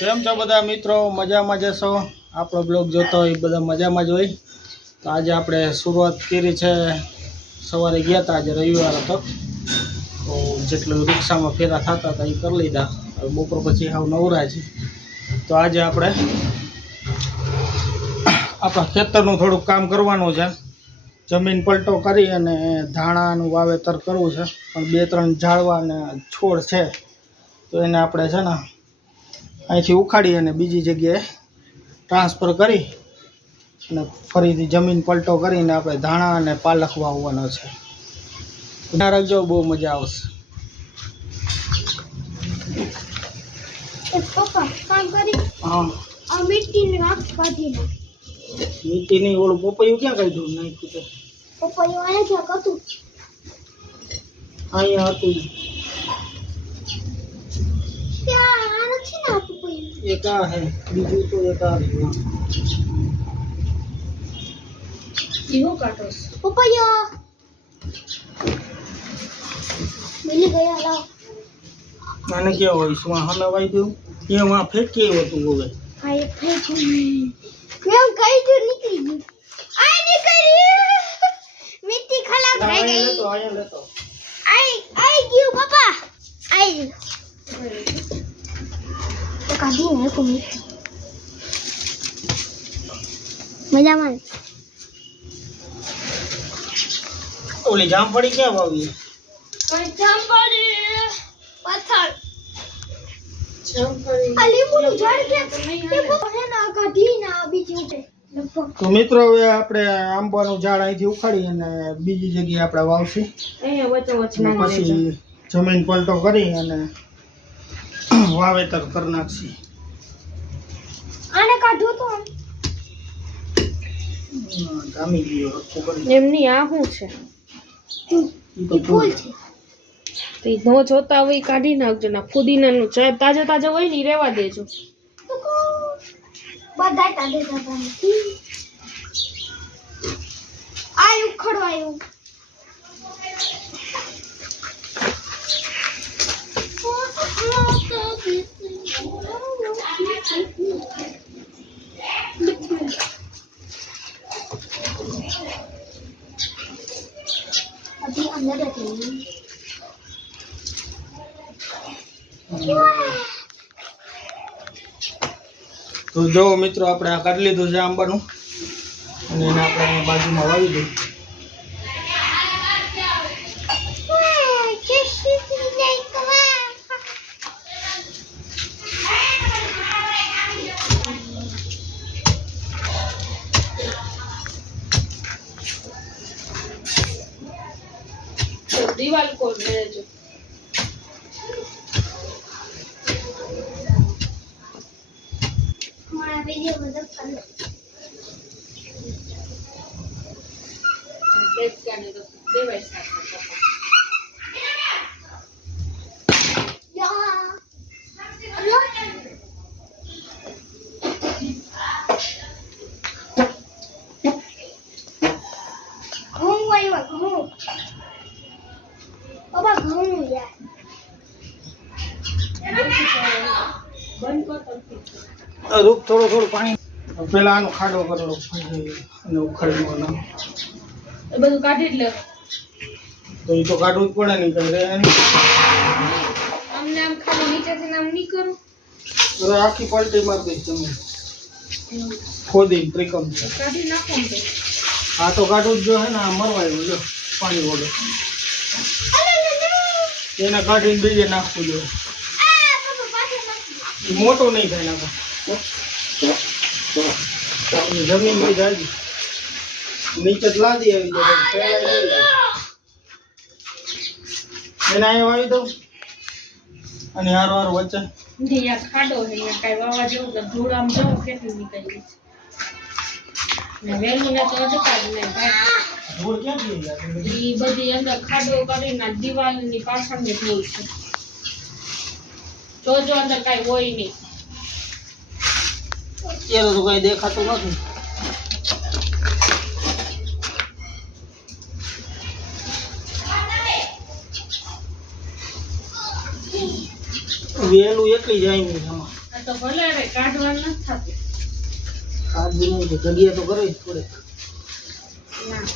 કેમ છો બધા મિત્રો? મજામાં જશો? આપણો બ્લોગ જોતો હોય બધા મજામાં જ હોય. તો આજે આપણે શરૂઆત કરી છે. સવારે ગયા હતા, આજે રવિવાર હતો, તો જેટલું રિક્ષામાં ફેરા થતા હતા એ કરી લીધા. હવે બપોર પછી હાવ નવરા છે. તો આજે આપણે આપણા ખેતરનું થોડુંક કામ કરવાનું છે. જમીન પલટો કરી અને ધાણાનું વાવેતર કરવું છે. પણ 2-3 ઝાડવા અને છોડ છે, તો એને આપણે છે ને અહીંથી ઉખાડી અને બીજી જગ્યાએ ટ્રાન્સફર કરી અને ફરીથી જમીન પલટો કરીને આપણે ધાણા અને પાલક વાવવાનો છે. ના રાખજો, બહુ મજા આવશે. હા, આ મીઠીની રાખ કાઢી નાખ. મીઠી નહીં, ઓલું પપૈયું ક્યાં કાઢ્યું? નાખ્યું તો પપૈયું અહીંયા ક્યાંક હતું. અહીંયા હતું. ત્યાં આ નથી ને આ પપૈયું. એક આ હે, બીજું તો એક આ રહ્યું. એવું કાઢો પપૈયો મિલી ગયા. લાવ આને કેવું હોય? શું સામે વાઈ દઉં? એમાં ફેંકી હતું હવે. આ એક ફેંકી કેમ કઈ જો નીકળી ગયું. આ નીકળી મીઠી ખલાક રહી ગઈ. અહીંયા લેતો આઈ ગયું પપ્પા, આઈ ગયું. તો કાઢી નાખું મીઠી. મજામાં ઓલી જામફળી ક્યાં વાવી? જામફળી પથ્થર જામફળી આ લીંબુનું ઝાડ કે હે ના કાઢી ના બીજી ઉઠે. તો મિત્રો હવે આપણે આંબાનું ઝાડ અહીંથી ઉખાડી અને બીજી જગ્યાએ આપણે વાવશું. અહીંયા વચ્ચે પછી જમીન પલટો કરી અને વાવેતર કરી નાખશું. આને કાઢો તો જામી ગયો હરખું કરી. એમની આ શું છે? ઈ તો ફૂલ છે. તો ઈ નો જોતા હોય કાઢી નાખજો. ના ફુદીનાનું ચા તાજો તાજો હોય ને ઈ રહેવા દેજો. બધા કાઢે જતા આયુ ખડવાયું. અભી અંદર હતી. તો જો મિત્રો આપણે આ કાઢી લીધું છે આંબાનું અને એને આપણે અહીંયા બાજુમાં વાવી દઈએ. દિવાલ કોર દેજો. हमारा वीडियो मतलब कर लो. દેખ કાને તો દેવાય સાથ. या घूम गई वो घूम पापा घूम यार બંધ કર તો. રૂપ થોડું પાણી પેલા આનો ખાડો કરેલો અને ઉખાડવાનો. એ બધું કાઢી જ લે. તો એ તો કાઢવું જ પડે નહીં, કઈ રહે નહીં. આમને આમ ખાલી નીચેથી આમ નહીં કરું. તો આખી પલટી મારી દઈશ તમે ખોદી ત્રિકમ છે. કાઢી નાખો ને. આ તો કાઢવું જ જો હે ને, આ મરવાયું જો પાણી વડે એને કાઢીને બીજે નાખવું જોઈએ. એ મોટો નહીં થાય નાખો. જમીન બી જાય નીચે જ લાદી આવી જાય ફેલાઈ જાય. એને અહીંયા વાવી દઉં અને હારો વચ્ચે અહીંયા ખાડો છે, અહીંયા કાંઈ વાવા જેવું તો ધૂળ આમ જવું કેટલું નીકળી છે. ને વહેલું ને તો અટકા જ નહીં ભાઈ. ધૂળ ક્યાંથી જાય? ઈ બધી અંદર ખાડો કરીને દિવાલની પાછળની ધૂળ છે. જોજો અંદર કાંઈ હોય નહીં. અત્યારે તો કઈ દેખાતું નથી. વેલું એકલી જાય નહીં આમાં. તો ભલે રે કાઢવાનું નથી થતું. કાઢી નહીં તો જગ્યા તો કરવી જ પડે. ના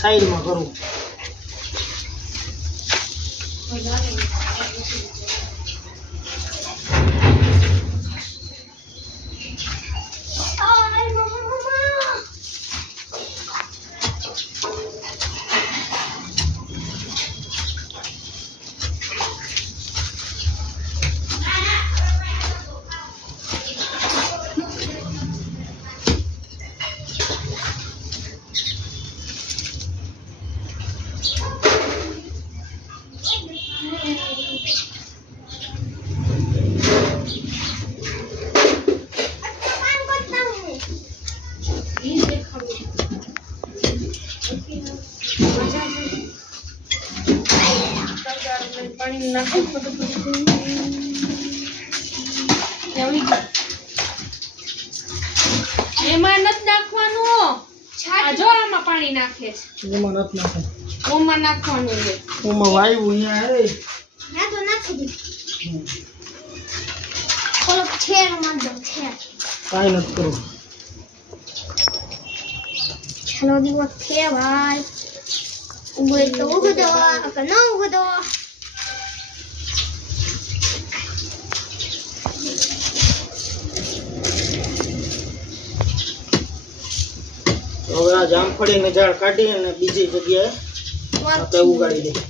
સાઈડમાં કરું. વધારે આય મમ્મા ઈ દેખાડું. મજા આવે. તગારું પાણી નાખો બધું એવી ગયું. એમાં નથી નાખવાનું. આ જો આમાં પાણી નાખે છે. એમાં નથી નાખે. ઓમાં નાખવાનું છે. ઓમાં વાયુ અહીંયા આવે. ના તો નાખી દે થોડો છેર માર દો છેર કાંઈ નથી કરવું. ચાલો દિવસ છે ભાઈ ઉગડે તો ઉગડો અગર ન ઉગડો તો હવે આ જામફળીની ઝાડ કાઢી અને બીજી જગ્યાએ આપણે ઉગાડી દઈએ.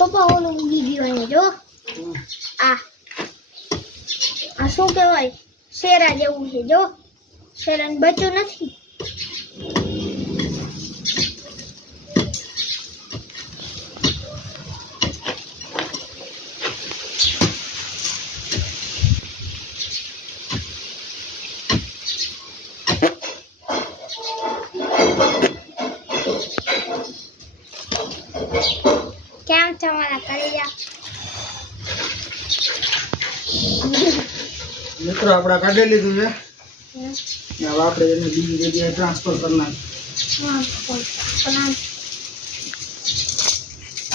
પપ્પા ઓલું ઉગી ગયો એને જો આ આ શું કહેવાય શેરા જેવું છે જો શેરાનું બચ્ચું નથી કેમ છો મારા કલેજા મિત્રો આપણે કાઢી લીધું છે. ને હવે આપણે એને બીજી જગ્યાએ ટ્રાન્સફર કરી નાખીએ.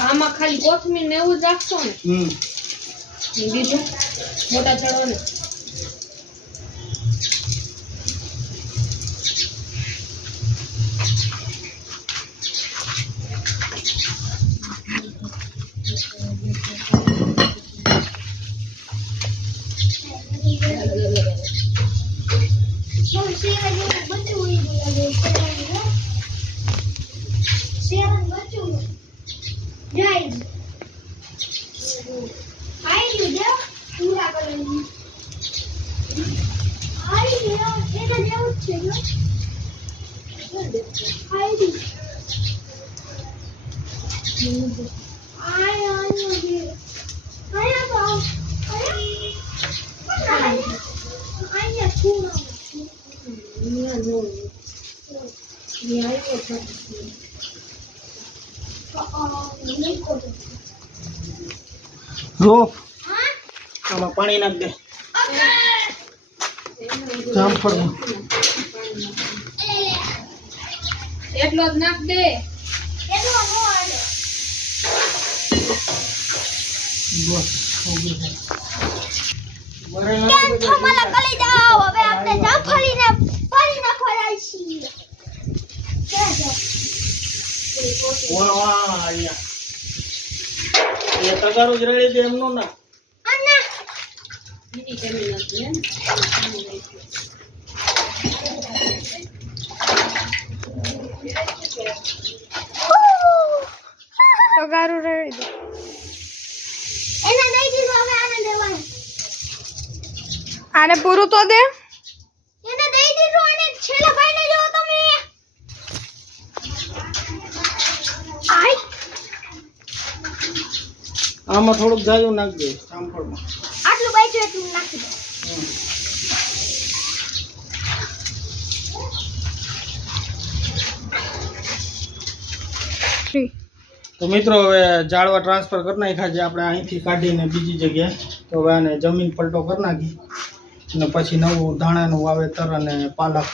આમાં ખાલી કોથમીર ને એવું જ રાખશો ને બીજું મોટા ચડવા ને જો આમાં પાણી નાખ દે જામફળમાં. એટલો જ નાખ દે. બસ ઉભી થાય. બરાબર કેમ છો મારા કલેજા હવે આપણે જામફળીને પાણી નાખવા જાય છીએ વાહ વાહ અહીંયા એ તગારું જ રેડી દે એમનો ના. અન્ના બીજી જમીન નથી ને તો ગારું રેડી દો. એને દઈ દીધું, હવે આને દેવાનું. આને પૂરું તો દે. એને દઈ દીધું, અને છેલ્લા ભાઈને જોવો તમે. આય આમાં થોડુંક જાયું નાખજો જામફળમાં. આટલું બાઈજો એટલું નાખી દો. તો મિત્રો હવે જાળવા ટ્રાન્સફર કરી નાખ્યા છે આપણે અહીંથી કાઢીને બીજી જગ્યાએ. તો હવે આને જમીન પલટો કરી નાખી અને પછી નવું ધાણાનું વાવેતર અને પાલક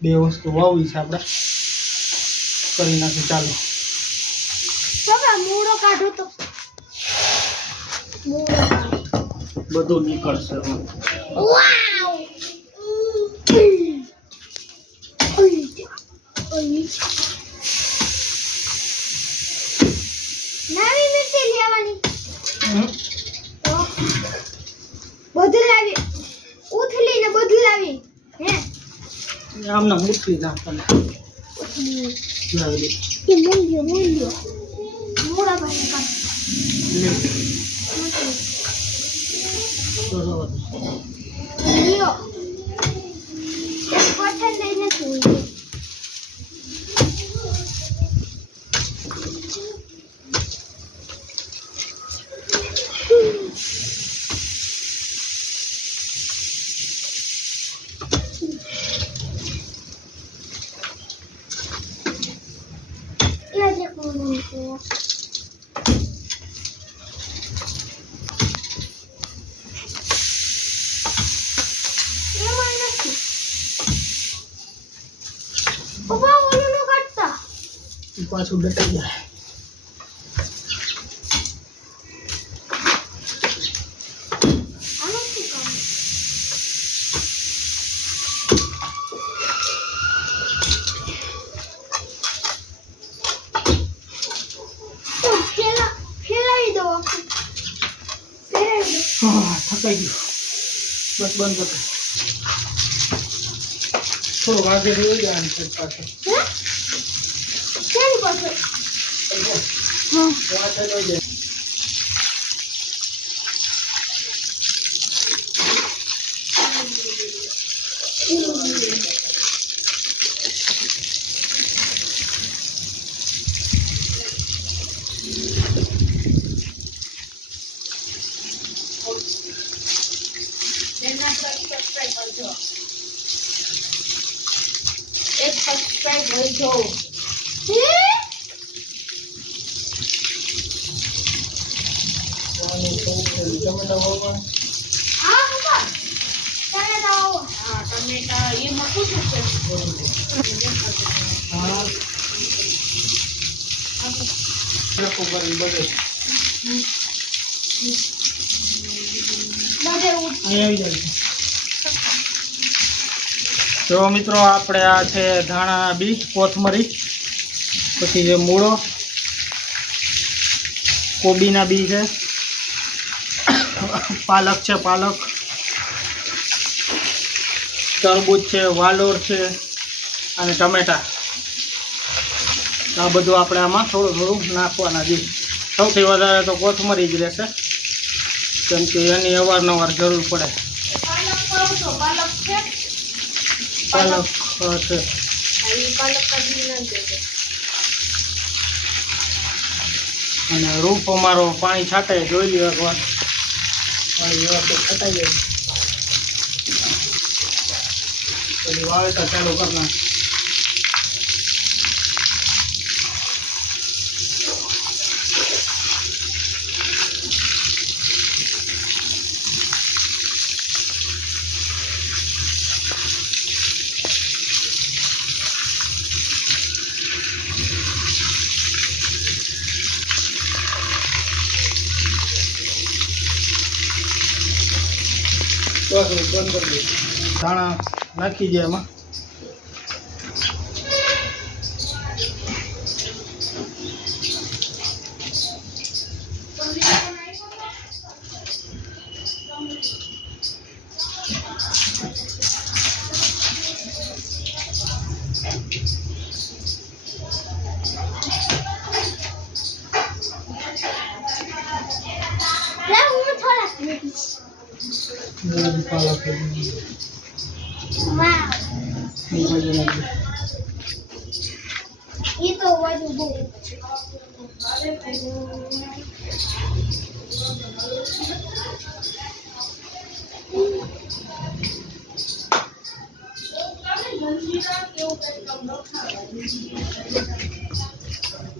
બે વસ્તુ વાવી છે આપણે. કરી નાખી ચાલો. પપ્પા મૂળો કાઢો તો. મૂળો કાઢો. બધું નીકળશે હવે. વાવ. નવી મિર્ચી લેવાની. બદલાવી. ઉથલીને બદલાવી. હે આમને મૂકી નાખવાના. લાવી કે મૂલ્યો. મૂળા ભાઈ કાઢ. દે. બરોબર. લ્યો. એક કોઠન લઈને જોઈએ. Ya como પપ્પા ઓલું નો કાઢતા. પાછું ડટી જાય. આનું શું કામ? તો ફેલાવી દો આખું. ફેલાવી દો. હા થકાઈ ગયું. બસ બંધ કરો. થોડુંક આગળ રહી જાય આમ સાઈડ પાછળ. હે? શેની પાછળ? પાછળ રહી જાય. તેના પર સબસ્ક્રાઇબ કરજો. એક સબસ્ક્રાઇબ કરજો. હે? ટમેટા વાવવા. હા પપ્પા. તમે લાવો. હા ટમેટા એમાં શું શું છે? હા લખો કરી બધે બધે અહીં આવી જાય છે. તો મિત્રો આપણે આ છે ધાણા બી, કોથમરી, પછી જે મૂળો, કોબીના બી છે, પાલક છે, પાલક, તરબૂચ છે, વાલોર છે અને ટમેટા. આ બધું આપણે આમાં થોડું થોડું નાખવાના છે. સૌથી વધારે તો કોથમરી જ રહેશે કેમ કે એની અવારનવાર જરૂર પડે. પાલક પાવ છો? પાલક છે? પાલક છે. હા, એ પાલક કાઢી ના દેજો. અને રૂપ અમારો પાણી છાંટે જોઈ લ્યો એકવાર. પાણી વ્યવસ્થિત છટાઈ જાય પછી વાવેતર ચાલુ કરી નાખ. બંધ કરી દે. ધાણા નાખી દે એમાં. પાલક વાવ એ બાજુ નાખી એ તો વધુ બહુ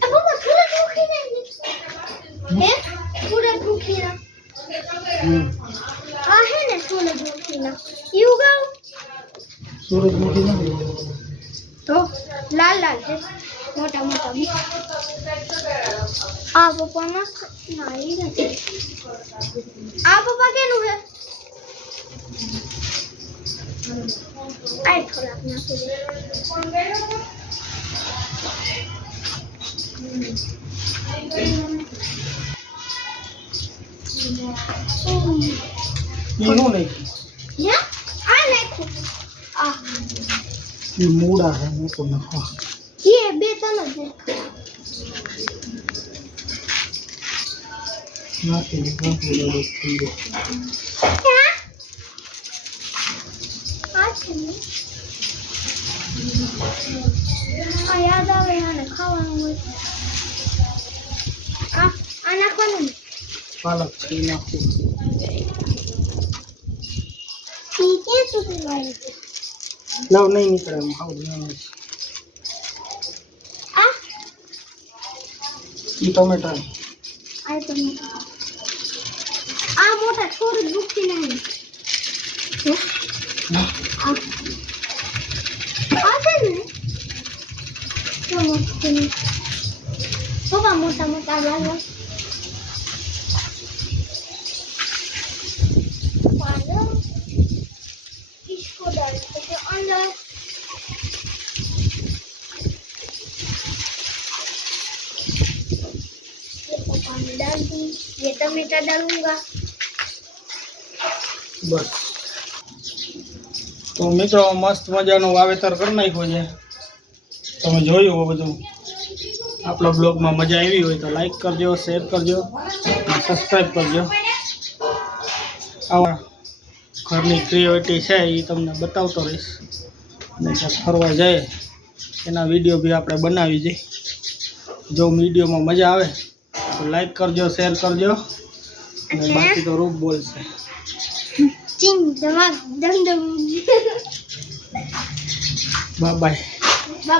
પપ્પા થોડા ભૂખી ના હે થોડા ભૂખી ના આ હે ને થોડા ભૂખી ના યુ ગાઉ સૂરજમુખી નથી તો લાલ લાલ છે મોટા મોટા બી આ પપ્પા ના નાઈ નથી આ પપ્પા કેનું છે આ થોડાક નાખી દે એનું નહીં યા આ નાખું આ એ મૂળા છે મોટું નાખવા એ બે ત્રણ જ નાખી દે ક્યાં આ છે ને આ યાદ આવે આને ખાવાનું હોય આ નાખવાનું ને પાલક છે એ નાખવું ઠીક છે સુધી વાળી લાવ નહીં નીકળે એમ હાવ ધ્યાન આ એ ટમેટા આ તો આ મોટા થોડું દુખી નહીં આ છે ને પપ્પા મોટા મોટા લાલ पालो इसको डालते हैं अंदर ये पानी डाल दी ये टमाटर डालूंगा બસ તો મિત્રો મસ્ત મજાનું વાવેતર કરી નાખ્યું છે તમે જોયું હોય બધું આપણા બ્લોગમાં મજા આવી હોય તો લાઈક કરજો શેર કરજો અને સબસ્ક્રાઈબ કરજો આવા ઘરની ક્રિએટિવિટી છે એ તમને બતાવતો રહીશ અને જ્યાં ફરવા જાય એના વિડીયો બી આપણે બનાવી દઈએ જો વિડીયોમાં મજા આવે તો લાઈક કરજો શેર કરજો અને બાકી તો રૂપ બોલશે चिंग दमाग दम दम બાય બાય